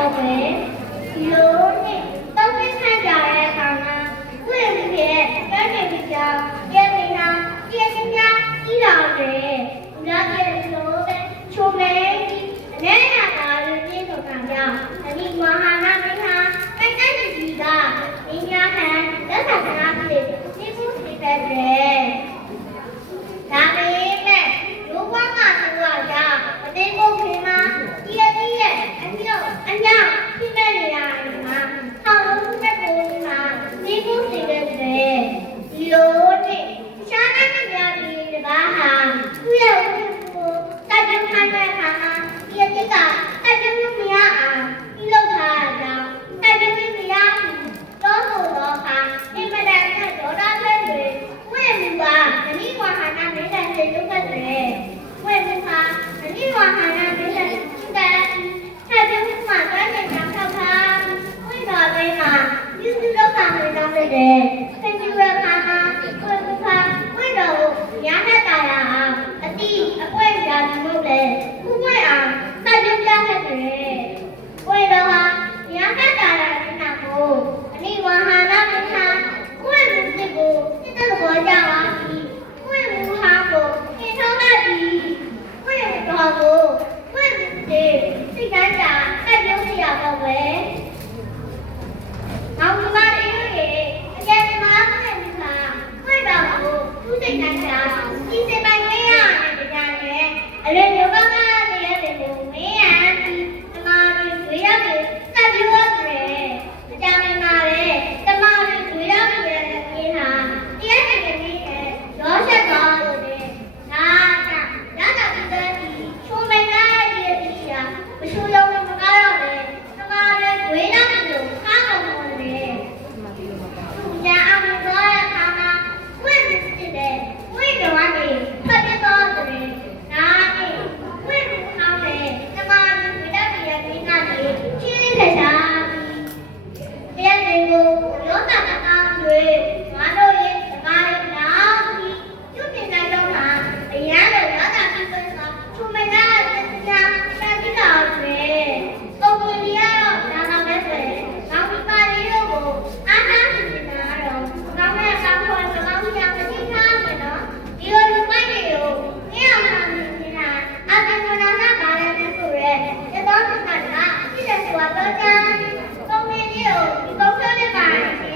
တော့ပဲဒီလိုနဲ့တောင်းပေးခံကြတဲ့အခါမှာကိုယ့်ရဲ့တဲ့တဲ့နေကြရဲ့နေတာပြည့်စုံကြပြီးတော့တယ်။ဒါကြတဲ့လိုပဲချုံမဲအနေရတာလို့ပြည့်စုံတာကြောင့်ဒီမဟာနာမင်းဟာတိုက်တိုက်ကြီးကအင်းညာခံလက်ဆောင်ကနာပြီးဒီခုစီတဲ့တယ်။ဒါပေမဲ့လူဘဝကဆိုတာကအသိကိုခင်မှာဒီရဲ့အညောပြည့်မဲ့နေရတယ်မှာဆောင်းလို့မဲ့ပုံမှာဒီခုစီတဲ့တယ်ဒီလိုနဲ့ရှားတဲ့ကြပြီးတပါးဟာသူ့ရဲ့ကိုတိုက်ကြခံတဲ့အခါမှာဒီအတိကတိုက်ကြလို့မရအောင်ဒီလောက်ထားတာတိုက်ကြလို့မရဘူးတော့တော့ခါဒီမတဲ့နဲ့ဒေါ်လာလဲတွေဝဲမှုပါအနိဝါဟာနာနေတဲ့စေလုပ်တဲ့ဝဲမှုပါအနိဝါဟာနာနေတဲ့တဲ့တိုက်ကြမှုမှာတဲ့ကြောင့်ထောက်ထားဝဲတော်လေးမှာယူစုတော့ခံနေတော့တဲ့ဆင်ကျူရခါမှာဝဲမှုပါဝဲတော်ကိုရတဲ့တာယာအတိအကွက်ရာလို့လေခုဝဲအောင်တိုက်ကြပြခဲ့တယ်ဝဲတော်ဟာရတဲ့တာယာနဲ့ကိုအနိဝါဟာနာမထာဝဲမှုစစ်ကိုစစ်တဲ့ဘောကြပါပြီဝဲမှုဟာကိုသင်ထောင်းလိုက်ပြီဝဲတော်ကိုဝဲမှုစစ်စိတ်ကမ်းတာတိုက်ကြရတော့ပဲနောက်ဒီမှာဒီရဲ့အကျဉ်းသမားနဲ့ဒီကဝဲတော်ကိုသူ့စိတ်ကမ်းတာဒီစိတ်ပိုင်လေးရတယ်တရားနဲ့အရေမျိုးကတရားတွေကိုမင်းရန်ဒီသမားတွေဝေးရတယ်စပ်ပြီးတော့တယ်အကြောင်းနာလေသမားတွေဝေးရတယ်ဒီဟာတရားနဲ့နေတယ်ရောချက်တော်လို့တယ်ဒါကဒီတဲ့ဒီချုံမနာရဲ့ဒီဟာမရှူလုံးမကားတော့တယ်သမားတွေဝေးရတယ်လို့ကားတော့တယ်သူညာအောင်တော့ရခါမှာဝိသစ်တယ်ဝိတော်ကနေဖတ်ပြတော့တယ်ဒါနဲ့ဝိထောင်းတယ်သမားတွေဝေးရတယ်ရဲ့ဒီကနေချင်းလေးခါတရားတွေကိုရောတာကောင်းတွေငါတို့ရဲ့သမားတွေနောက်ပြီးပြုပြင်နိုင်တော့မှာအရန်တော့ရောတာပြီးဆိုတော့ချုံမနာတဲ့တရားတန်ပြီးတော့တယ်ပုံမှန်ကြီးကတော့ဒါမှပဲဆိုရင်နောက်ပြီးပါရီတို့ကိုအားထားနေတာတော့ကောင်းတဲ့ကောင်းခွင့်ကောင်းချောင်းသိထားမယ်နော်ဒီလိုလူမိုက်တွေကိုအင်းအောင်ထားနေတာအပြင်ကနာပါလဲဆိုရဲတတော်ကကပြည့်တဲ့ဆိုတာတော့ချမ်းပုံမှန်ကြီးကိုဒီပုံစံနဲ့ပါတယ်